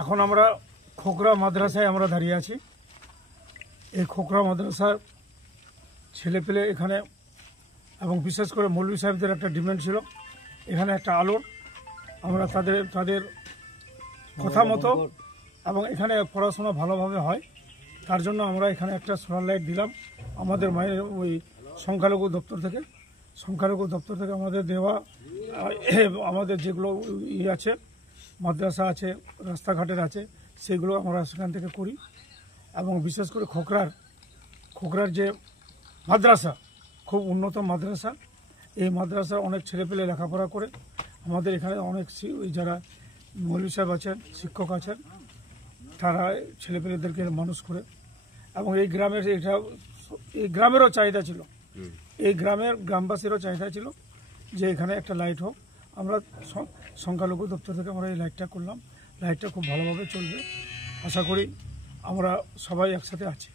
এখন আমরা খোকরা মাদ্রাসায় আমরা দাঁড়িয়ে আছি। এই খোকরা মাদ্রাসার ছেলেপেলে এখানে, এবং বিশেষ করে মৌলভী সাহেবদের একটা ডিমান্ড ছিল এখানে একটা আলোর, আমরা তাদের কথা মতো এবং এখানে পড়াশোনা ভালোভাবে হয় তার জন্য আমরা এখানে একটা সোলার লাইট দিলাম আমাদের মায়ের ওই সংখ্যালঘু দপ্তর থেকে আমাদের দেওয়া। আমাদের যেগুলো আছে মাদ্রাসা আছে, রাস্তাঘাটের আছে, সেগুলো আমরা সেখান থেকে করি। এবং বিশেষ করে খোকরার যে মাদ্রাসা খুব উন্নত মাদ্রাসা, এই মাদ্রাসার অনেক ছেলেপেলে লেখাপড়া করে। আমাদের এখানে অনেক যারা মৌলভী সাহেব আছেন, শিক্ষক আছেন, তারা ছেলেপেলেদেরকে মানুষ করে। এবং এই গ্রামেরও চাহিদা ছিল, গ্রামবাসীরও চাহিদা ছিল যে এখানে একটা লাইট হোক। আমরা সংখ্যালঘু দপ্তর থেকে আমরা এই লাইটটা করলাম। লাইটটা খুব ভালোভাবে চলবে, আশা করি আমরা সবাই একসাথে আছি।